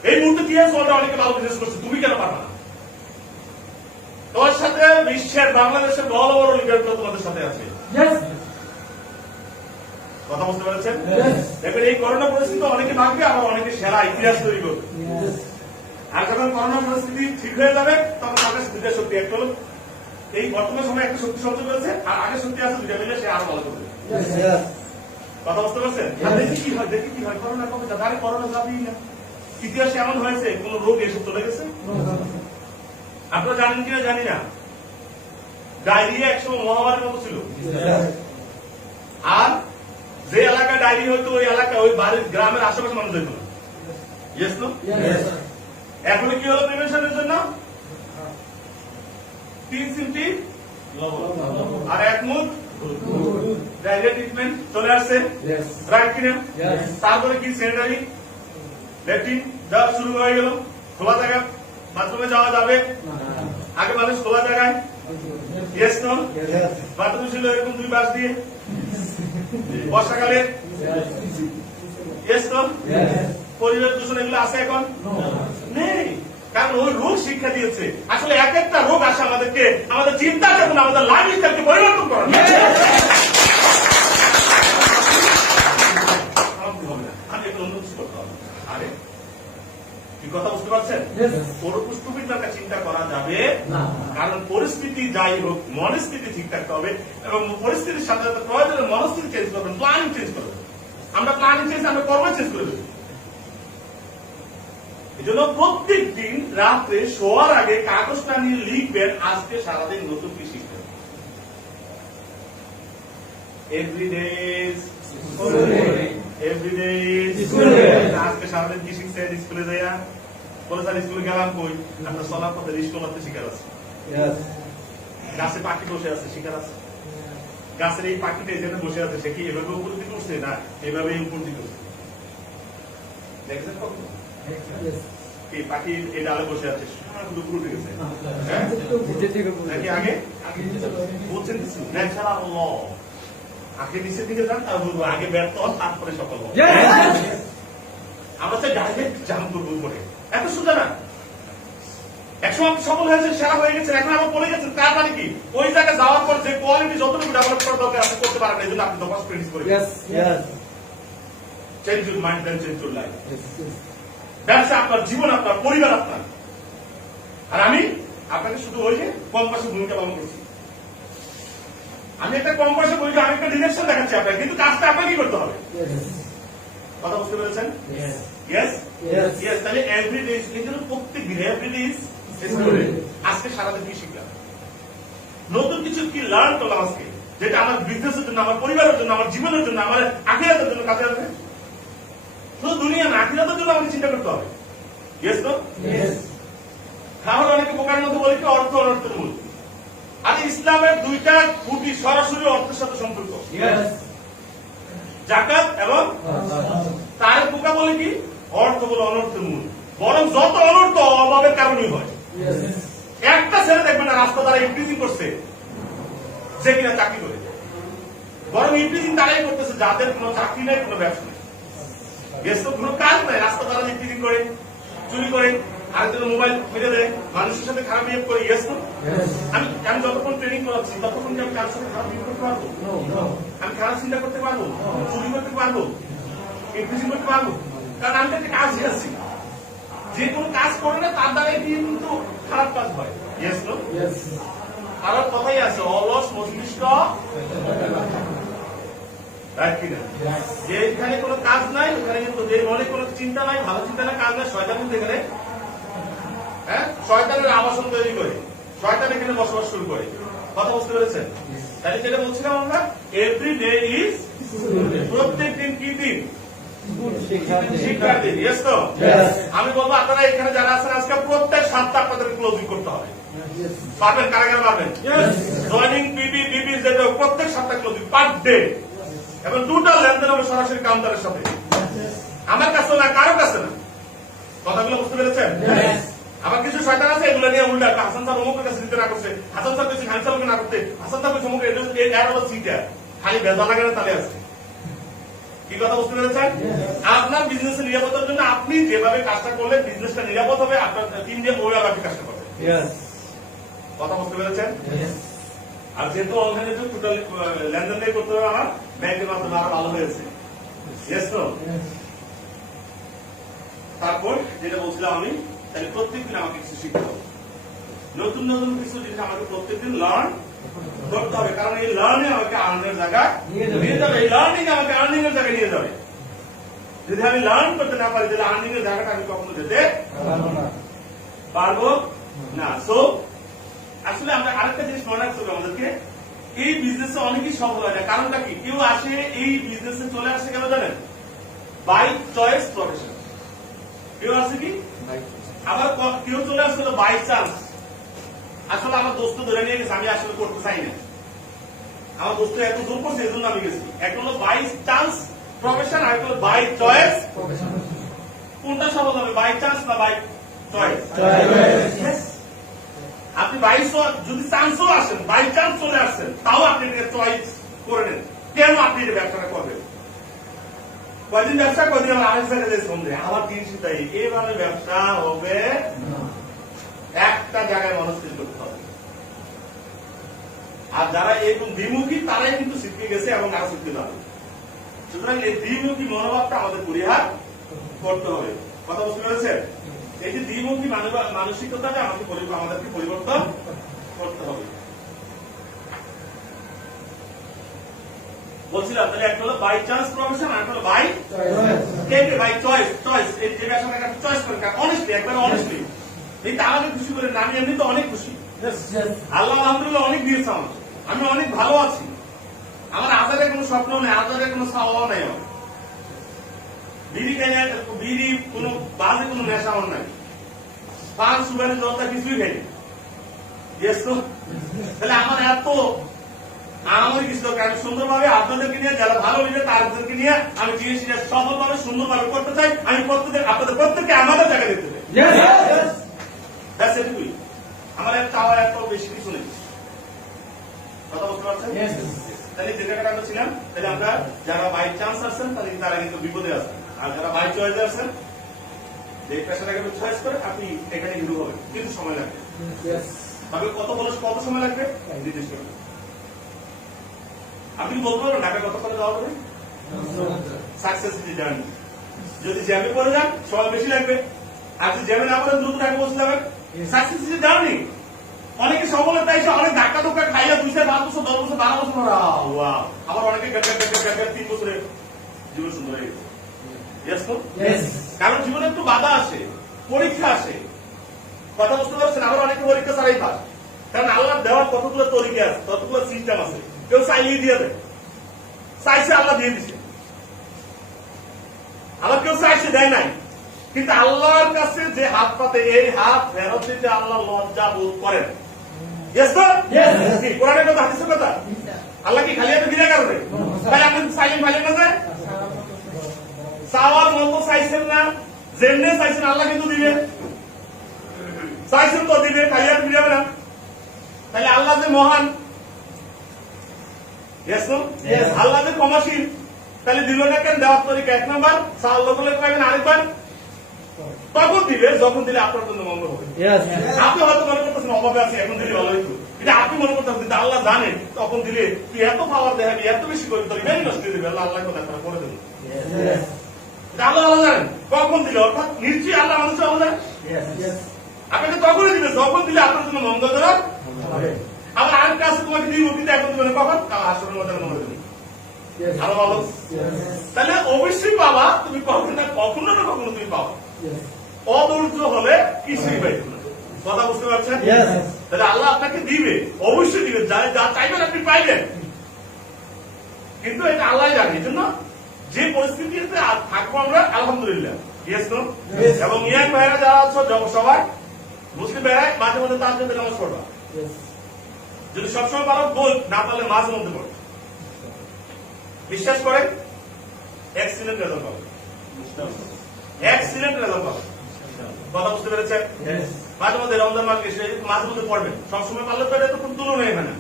এই মুহূর্তে কি আছে অলরেডি অনেকে ভালো বিজনেস করছে তুমি কেন পারবে না? তোমার সাথে বিশ্বের বাংলাদেশের বড় বড় লিডারগুলো তোমাদের সাথে আছে। কথা বুঝতে পেরেছেন? দেখবেন এই করোনা পরিস্থিতি অনেকে ভাববে আবার অনেকে সেরা ইতিহাস তৈরি করবে। আর যখন করোনা পরিস্থিতি ঠিক হয়ে যাবে তখন তাদের দুইটা শক্তি একটা হলো এই বর্তমান সময় একটা শক্তি সহ্য করেছে আর আগে শক্তি আছে দুইটা মিলে সে আরো ভালো করবে। কথা বুঝতে পারছেন? দেখি কি হয় করোনা কবে যাবে আরে করোনা যাবেই না। ইতিহাসে এমন হয়েছে কোন রোগ এসে চলে গেছে আপনারা জানেন কিনা জানি না ডায়রিয়া একসময় মহামারীর মতো ছিল আর যে এলাকা ডায়রি হইতো ওই এলাকা ওই বাড়ির গ্রামের আশেপাশে মানুষ যেত না। Yes no? এখন কি হলো প্রিভেনশনের জন্য 3 সিমটি আর 1 মুঠ ডায়রিয়া ট্রিটমেন্ট চলে আসছে রাইট কিনা? তারপরে কি স্যানিটারি ল্যাট্রিন যা শুরু হয়ে গেল খোলা জায়গা বাথরুমে যাওয়া যাবে আগে মানুষ খোলা জায়গায় ইয়েস নো বাথরুম ছিল এরকম 2 বাস দিয়ে বর্ষাকালে ইয়েস নো পরিবেশ দূষণ এগুলো আছে এখন নেই কারণ ওই রোগ শিক্ষা দিয়েছে আসলে এক একটা রোগ আসে আমাদেরকে আমাদের চিন্তা চেতনা আমাদের লাইফ স্টাইলকে পরিবর্তন করা আমি একটু অন্য কিছু করতে হবে। আরে কি কথা বুঝতে পারছেন? পুষ্পবিদ্যাকে চিন্তা করা যাবে কারণ পরিস্থিতি যাই হোক মনস্থিতি ঠিক থাকতে হবে এবং পরিস্থিতির সাথে সাথে প্রয়োজনে মনস্থিতি চেঞ্জ করবেন প্ল্যানিং চেঞ্জ করবেন। আমরা প্ল্যানিং চেঞ্জ আমরা কর্ম চেঞ্জ করে দেবো। এই জন্য প্রত্যেক দিন রাত্রে শোয়ার আগে কাগজটা নিয়ে লিখবেন আজকে সারাদিন নতুন কি শিখবেন। আজকে সারাদিন কি শিখছেন স্কুলে যাইয়া বলেছেন স্কুলে গেলাম কই আপনার চলার পথে স্কুল মারতে শিকার আছে গাছে পাখি বসে আছে শিকার আছে গাছের এই পাখিটা এখানে বসে আছে সে কি এভাবে উপলব্ধি করছে না এভাবে উপলব্ধি করছে দেখছেন কখন এই পাখি এই ডালে বসে আছে দুপুর উঠে গেছে নাকি আগে বলছেন কিছু ন্যাচারাল ল আগে নিচের দিকে যান তার বলবো আগে ব্যর্থ হন তারপরে সফল হন। আমরা চাই ডাইরেক্ট জাম করবো করে, এত সুন্দর না? একসময় আপনি সফল হয়েছেন, সেরা হয়ে গেছেন, এখন আবার পড়ে গেছেন, তার মানে কি ওই জায়গায় যাওয়ার পর যে কোয়ালিটি যতটুকু ডেভেলপ করা দরকার আপনি করতে পারেন, এই জন্য আপনি দফা প্রিন্স করে change your mind then change your life. ব্যবসা আপনার, জীবন আপনার, পরিবার আপনার। আর আমি আপনাকে শুধু ওই যে কম পয়সা ভূমিকা পালন করছি। আমি একটা কম পয়সা ভূমিকা, আমি একটা ডিরেকশন দেখাচ্ছি আপনাকে, কিন্তু কাজটা আপনাকে করতে হবে। কথা বুঝতে পেরেছেন? Yes yes. তাহলে এভরিডে এই জন্য প্রত্যেক দিন এভরিডে ইজ স্টুডেন্ট। আজকে সারাদিন কি শিখলাম, নতুন কিছু কি লার্ন করলাম আজকে, যেটা আমার বিজনেসের জন্য, আমার পরিবারের জন্য, আমার জীবনের জন্য, আমার আখিরাতের জন্য কাজে আসবে। শুধু দুনিয়া না, আখিরাতের জন্য আমাকে চিন্তা করতে হবে। ইয়েস তো? তাহলে অনেকে বোকার মধ্যে বলে কি অর্থ অনর্থের মূল। আর ইসলামের দুইটা খুঁটি সরাসরি অর্থের সাথে সম্পর্ক, যাকাত এবং তার বোকা বলে কি অর্থ বলে অনর্থের মূল। বরং যত অনর্থ অভাবের কারণেই হয়। একটা ছেলে দেখবে না রাস্তা দ্বারা ইনক্রিজিং করছে যে কিনা চাকরি করে, বরং ইনক্রিজিং তারাই করতেছে যাদের কোনো চাকরি নেই, কোনো ব্যবসা নেই, কোনো কাজ নাই, রাস্তা দ্বারা ইনক্রিজিং করে, চুরি করে, আরেকজন মোবাইল মেরে দেয়, মানুষের সাথে খারাপ বিহেভ করে। ইয়েস তো? আমি যতক্ষণ ট্রেনিং করাচ্ছি ততক্ষণ কি আমি কারোর সাথে খারাপ বিহেভ করতে পারবো? আমি খারাপ চিন্তা করতে পারবো? চুরি করতে পারবো? ইনক্রিজিং করতে পারবো? কারণ আমি একটা কাজ শিখাচ্ছি, যে কোনো কাজ করে না তার দ্বারাই কিন্তু খারাপ কাজ হয়। ইয়েস তো? আর কথাই আছে, অলস মস্তিষ্ক যেখানে কোনো কাজ নাই ওখানে কিন্তু, যে মনে কোনো চিন্তা নাই, ভালো চিন্তা নাই, কাজ নাই, শয়তান কিন্তু এখানে শয়তানের আবাসন তৈরি করে, শয়তান এখানে বসবাস শুরু করে। কথা বুঝতে পেরেছেন? তাহলে যেটা বলছিলাম আমরা, এভরি ডে ইজ, প্রত্যেক দিন কি দিন? শিক্ষার দিন। ইয়েস তো? আমি বলবো আপনারা এখানে যারা আছেন আজকে প্রত্যেক সপ্তাহ আপনাদের ক্লোজিং করতে হবে। পারবেন? কারাগার পারবেন? জয়নিং বিবি প্রত্যেক সপ্তাহ ক্লোজিং পার ডে, এবং দুটো লেনদেন হবে সরাসরি কাউন্টারের সাথে, আমার কাছে না, কারোর কাছে না। কথাগুলো বুঝতে পেরেছেন? আবার কিছু শয়তান আছে এগুলো নিয়ে উল্টা, হাসান সাহেব অমুকের কাছে দিতে না করছে, হাসান সাহেব কিছু খান সাহেবকে না করতে, হাসান সাহেব অমুক এর হলো সিটা, খালি বেজা লাগানো তালে আছে। কি কথা বুঝতে পেরেছেন? আপনার বিজনেসের নিরাপত্তার জন্য আপনি যেভাবে কাজটা করলে বিজনেসটা নিরাপদ হবে, আপনার টিম দিয়ে ওইভাবে আপনি কাজটা করবেন। কথা বুঝতে পেরেছেন? আর যেহেতু অনলাইনে টোটাল লেনদেন করতে হবে, আমার ব্যাংকের মাধ্যমে আরো ভালো হয়েছে। ইয়েস তো? তারপর যেটা বলছিলাম আমি, তাহলে প্রত্যেকদিন আমাকে কিছু শিখতে হবে, নতুন নতুন কিছু জিনিস আমাকে প্রত্যেকদিন লার্ন করতে হবে, কারণ এই লার্নিং আমাকে আর্নের জায়গায় নিয়ে যাবে, এই লার্নিং আমাকে আর্নিং এর জায়গায় নিয়ে যাবে। যদি আমি লার্ন করতে না পারি তাহলে আর্নিং এর জায়গাটা আমি কখনো যেতে পারবো না। সো আসলে আমরা আরেকটা জিনিস মনে রাখতে হবে আমাদেরকে, এই বিজনেসে অনেকেই সফল হয় না। কারণটা কি? কেউ আসে এই বিজনেসে চলে আসছে কেন জানেন? By choice profession. কেউ আসে কি, আবার কেউ চলে আসছিল বাই চান্স। আসলে আমার দোস্ত ধরে নিয়ে গেছে, আমি আসলে করতে চাই না, আমার দোস্ত এত জোর করছে এই জন্য আমি গেছি। একটা হলো বাই চান্স প্রফেশন, আর একটা হলো বাই চয়েস প্রফেশন। কোনটা সফল হবে, বাই চান্স না বাই চয়েস? আপনি যদি চান্সও আসেন, বাই চান্স চলে আসছেন, তাও আপনি এটাকে চয়েস করে নেন। কেন আপনি এটা ব্যবসাটা করবেন? কয়দিন ব্যবসা, কয়দিন আমার আরেক জায়গায় সন্দেহ, আমার দিন সেটাই, এভাবে ব্যবসা হবে। একটা জায়গায় মনস্থির করতে হবে। আর যারা এরকম দ্বিমুখী তারাই কিন্তু শিখতে গেছে এবং আরো শিখতে পারবে। সুতরাং এই দ্বিমুখী মনোভাবটা আমাদের পরিহার করতে হবে। কথা বুঝতে পেরেছেন? এই যে দ্বিমুখী মানসিকতাটা আমাদেরকে পরিবর্তন করতে হবে। বলছিলাম তাহলে একটা হলো বাই চান্স প্রফেশন, আর একটা হলো বাই চয়েস। চয়েস এই যে ব্যবসাটাকে চয়েস করেন অনেস্টলি, একবার অনেস্টলি। এই তা আমাকে খুশি করেন না, আমি এমনি তো অনেক খুশি। আল্লাহ আলহামদুলিল্লাহ অনেক দিয়েছে আমার, আমি অনেক ভালো আছি। আমার আজারে কোনো স্বপ্ন নেই, আজারে কোনো চাওয়াও নেই। আমার বিড়ি কোনো বাজে কোনো নেশা আমার নাই, পান সুপারি জলটা কিছুই খাইনি। তাহলে আমার এত আমার কিছু দরকার, আমি সুন্দরভাবে আপনাদেরকে নিয়ে, যারা ভালো নিবে তাদেরকে নিয়ে আমি জিনিসটা সফলভাবে সুন্দরভাবে করতে চাই। আমি আপনাদের প্রত্যেককে আমাদের জায়গায় দেখতে চাই। এটুকুই আমার একটা চাওয়া, এত বেশি কিছু নেই। কথা বুঝতে পারছেন? তাহলে যে জায়গাটা আমরা ছিলাম, তাহলে আমরা যারা বাই চান্স আসছেন তারা কিন্তু বিপদে আছেন, আর যারা বাই চয়েস আসছেন যে পেশাটাকে চয়েস করে আপনি এখানে হিরো হবেন, কিন্তু সময় লাগবে। তবে কত সময় লাগবে নির্দিষ্ট আপনি বলতে পারবেন ঢাকা কতক্ষণে যাওয়া হবে? Success journey. যদি জ্যামে পড়ে যান সময় বেশি লাগবে, আর যদি জ্যামে না পড়েন দ্রুত ঢাকা পৌঁছে যাবেন। Success journey. অনেকে সফলতা এসে অনেক ধাক্কা ধোক্কা খাইয়া 2 বছর 5 বছর 10 বছর 12 বছর আবার অনেকে 3 বছরে জীবন সুন্দর হয়ে গেছে। কারণ জীবনে একটু বাধা আসে, পরীক্ষা আসে, কথা বুঝতে পারছেন? আবার অনেকে পরীক্ষা ছাড়াই পাস, কারণ আল্লাহ দেওয়ার কতগুলো তরিকা আছে, কতগুলো সিস্টেম আছে। কেউ চাইলেই দিয়ে দেয়, চাইছে আল্লাহ দিয়ে দিছে, আল্লাহ কেউ চাইছে দেয় নাই। কিন্তু আল্লাহর কাছে যে হাত পাতে এই হাত ফেরত দিতে আল্লাহ লজ্জা বোধ করেন। কোরআনের কথা হাদিসের কথা, আল্লাহ কি খালি হাতে দিলে কারণে? তাই আপনি চাইলেন ফাইলেন না যায়, চাওয়ার মতো চাইছেন না, যেমনে চাইছেন আল্লাহ কিন্তু দিবে, চাইছেন তো দিবে, খালি হাতে দিবে না। তাহলে আল্লাহ যে মহান, আল্লাহ যে ক্ষমাশীল, তাহলে দিল না কেন? দেওয়ার তরিকা 1 নম্বর, চাওয়ার লোক পাইবেন আরেকবার, তখন দিবে যখন দিলে আপনার জন্য মঙ্গল হবে। আপনি হয়তো মনে করতেছেন অভাবে আছে, এখন দিলে ভালো হইতো, এটা আপনি মনে করতেছেন, কিন্তু আল্লাহ জানেন তখন দিলে তুই এত পাওয়ার দেখাবি, এত বেশি করে তোর বেশি নষ্ট দিবে, আল্লাহ আল্লাহ কথা করে দেবেন। আল্লাহ আল্লাহ জানেন কখন দিলে, অর্থাৎ নিশ্চয়ই আল্লাহ আমাদের সব জানেন। আপনাকে তখনই দিবে যখন দিলে আপনার জন্য মঙ্গলজনক হবে। আবার আরেকটা আছে, তোমাকে দিব কিন্তু এখন দিবে কখন? কাল আসরের মধ্যে মনে দেবেন। আরো ভালো, তাহলে অবশ্যই পাবা, তুমি কখনো না কখনো তুমি পাবা। অধৈর্য হলে কিছুই পাইবে না, কথা বুঝতে পারছেন? তাহলে আল্লাহ আপনাকে দিবে, অবশ্যই দিবে, যা চাইবেন আপনি পাইবেন, কিন্তু এটা আল্লাহ জানে। এই জন্য যে পরিস্থিতিতে থাকবো আমরা আলহামদুলিল্লাহ, এবং ইয়াং ভাইরা যারা আছো সবাই মুসলিম ভাইরাই মাঝে মধ্যে তার জন্য নামাজ পড়বা। যদি সবসময় পারো বল, না পারলে মাঝে মধ্যে পড়ো। বিশ্বাস করেন এক্সিলেন্ট রেজাল্ট পাবে, এক্সিলেন্ট রেজাল্ট পাবে। কথা বুঝতে পেরেছেন? মাঝে মধ্যে রমজান মাস এসে মাঝে মধ্যে পড়বেন, সবসময় পারলে তো এটা তো কোন তুলনা নেই না।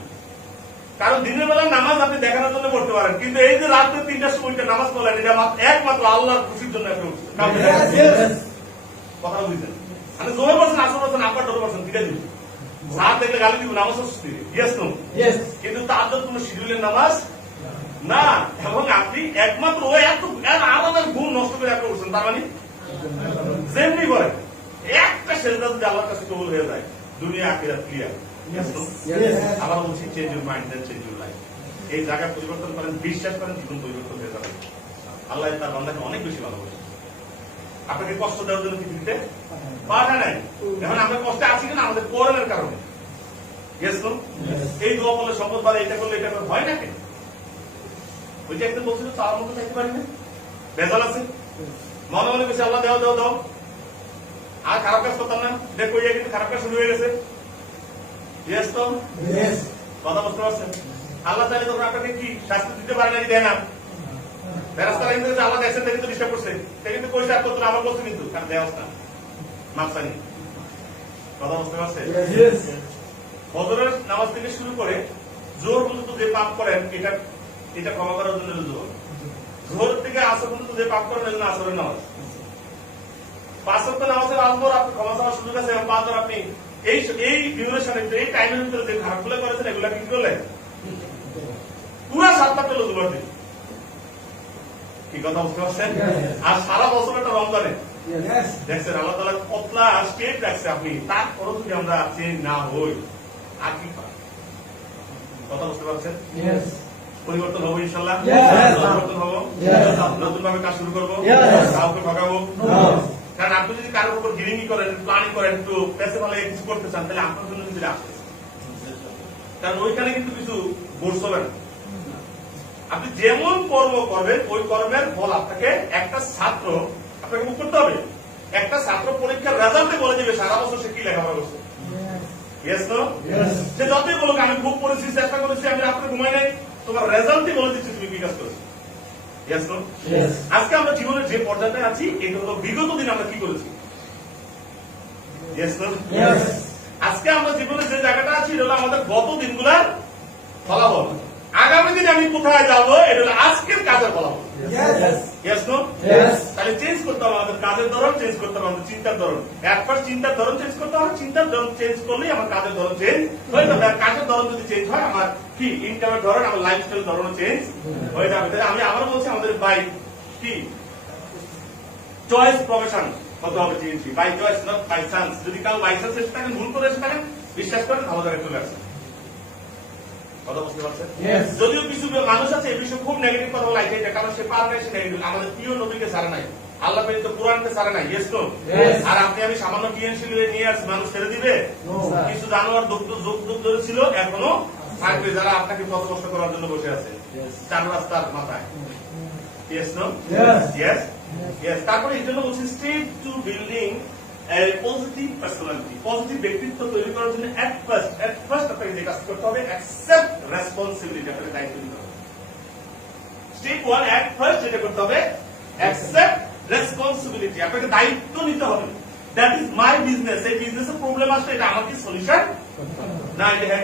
কারণ দিনের বেলা নামাজ আপনি দেখানোর জন্য পড়তে পারেন, কিন্তু এই যে রাত্রে 3টার সময় নামাজ পড়লেন, এটা একমাত্র আল্লাহর খুশির জন্য একটা কথা বুঝলেন। আপনি জোরে পড়ছেন, আসর পড়ছেন, আবার ডোরে পড়ছেন, ঠিক আছে, সাত দেখলে গালি দিব, নামাজ কিন্তু তার জন্য কোন শিডিউলের নামাজ না। এবং আপনি একমাত্র ওই এত আলাদা গুণ নষ্ট করে একটা করছেন, তার মানে যেমনি করেন একটা সেজদা যদি আল্লাহর কাছে কবুল হয়ে যায়, দুনিয়া আখিরাত ক্লিয়ার। আবার বলছি, change your mind then change your life. এই জায়গা পরিবর্তন করেন, বিশ্বাস করেন, জীবন পরিবর্তন হয়ে যাবে। আল্লাহ তার বান্দাকে অনেক বেশি ভালোবাসে। আপনাকে কষ্ট দেওয়ার জন্য পৃথিবীতে পাঠা নাই। এখন আমরা কষ্টে আছি কিনা? আমাদের করণের কারণে। এই দোয়া বলে সম্পদ বাড়ে, এটা করলে এটা হয় না কেন? ওইটা একদিন বলছিল চাওয়ার মতো থাকতে পারি না, ভেজাল আছে, মনে মনে বেশি আল্লাহ দেওয়া দেওয়া দাও, আর খারাপ কাজ করতাম না, দেখো কিন্তু খারাপ কাজ শুরু হয়ে গেছে। কথা বুঝতে পারছেন? আল্লাহ চাইলে তখন আপনাকে কি শাস্তি দিতে পারে নাকি? দেয় না। রাস্তায় আল্লাহ দেখছেন, কিন্তু ডিস্টার্ব করছে, সে কিন্তু পরিষ্কার করতো না, আমার বলছে কিন্তু কারণ দেওয়া না মাপসানি। কথা বুঝতে পারছেন? ফজরের নামাজ থেকে শুরু করে জোহর পর্যন্ত যে পাপ করেন, এটা ক্ষমা করার জন্য জোহর। জোহর থেকে আসর পর্যন্ত যে পাপ করেন, এজন্য আসরের নামাজ। 5 ওয়াক্ত নামাজের আসর আপনি ক্ষমা চাওয়ার সুযোগ আছে, এবং 5 বার আপনি এই ডিউরেশনে, এই টাইমের ভিতরে যে খারাপগুলো করেছেন, এগুলা কি করলেন? পুরা 7 বার চলো জোহর দিন। কি কথা বুঝতে পারছেন? আর সারা বছর একটা রমজানে দেখছেন আল্লাহ তাআলা কতলা স্টেপ রাখছে আপনি, তারপরও যদি আমরা চেঞ্জ না হই, আর কি কথা বুঝতে পারছেন? পরিবর্তন হবো ইনশাল্লাহ, পরিবর্তন হবো, নতুন ভাবে কাজ শুরু করবো, কাউকে ঠকাবো। কারণ আপনি যদি কারোর উপর গিরিমি করেন, প্ল্যানিং করেন, একটু পেছে ভালো কিছু করতে চান, তাহলে আপনার জন্য কিন্তু আসবে। কারণ ওইখানে কিন্তু কিছু বোর্ড চলে না। আপনি যেমন কর্ম করবেন, ওই কর্মের ফল আপনাকে একটা ছাত্র আপনাকে মুখ করতে হবে। একটা ছাত্র পরীক্ষার রেজাল্টে বলে দিবে সারা বছর সে কি লেখাপড়া করছে। সে যতই বলুক আমি খুব পড়েছি, চেষ্টা করেছি, আমি রাত্রে ঘুমাই নাই, তোমার রেজাল্টই বলে দিচ্ছি তুমি কি কাজ করেছো। আজকে আমরা জীবনের যে পর্যায়ে আছি, এটা হলো বিগত দিন আমরা কি করেছি। আজকে আমরা জীবনের যে জায়গাটা আছি, এটা হলো আমাদের গত দিনগুলার ফলাফল। আগামী দিনে আমি কোথায় যাবো এটা হলো আজকের কাজের বলা হবে। Yes. Yes, no? Yes. তাহলে চেঞ্জ করতে হবে আমাদের কাজের ধরন, চেঞ্জ করতে হবে আমাদের চিন্তার ধরন। একবার চিন্তার ধরন চেঞ্জ করতে হবে, চিন্তার ধরন চেঞ্জ করলেই আমার কাজের ধরন চেঞ্জ হয়ে যাবে। আর কাজের ধরন যদি চেঞ্জ হয়, আমার কি ইনকামের ধরন, আমার লাইফস্টাইল ধরনও চেঞ্জ হয়ে যাবে। তাহলে আমি আবার বলছি আমাদের বাই কি চয়েস প্রফেশন কত হবে change, by choice not by chance. যদি কাউ বাই চান্স এসে থাকেন, ভুল করে এসে থাকেন, বিশ্বাস করেন আমাদের চলে আসে। কথা বুঝতে পারছেন? Yes. যদিও কিছু মানুষ আছে এই বিষয়ে খুব নেগেটিভ কথা বলে, এটা কারণ সে পার নাই, সে নেগেটিভ। আমাদের প্রিয় নবীকে ছাড়া নাই, আল্লাহ প্রেরিত কোরআনকে ছাড়া নাই। Yes no? Yes. আর আপনি আমি সামান্য টিএনসিল নিয়ে আসছি, মানুষ ছেড়ে দিবে? No. কিছু জানোয়ার যোগ ধরেছিল, এখনো থাকবে, যারা আপনাকে পথ কষ্ট করার জন্য বসে আছে Yes. চার রাস্তার মাথায়। Yes no? Yes. Yes yes. তারপরে এই জন্য বলছি step to building positive personality, positive ব্যক্তিত্ব তৈরি করার জন্য এট ফার্স্ট আপনাকে যে কাজ করতে হবে, অ্যাকসেপ্ট রেসপন্সিবিলিটি, আপনাকে দায়িত্ব নিতে হবে। স্টেপ 1 এট ফার্স্ট যেটা করতে হবে, অ্যাকসেপ্ট রেসপন্সিবিলিটি, আপনাকে দায়িত্ব নিতে হবে। দ্যাট ইজ মাই বিজনেস, এই বিজনেসের প্রবলেম আসলে এটা আমাকে সলিউশন না, এটা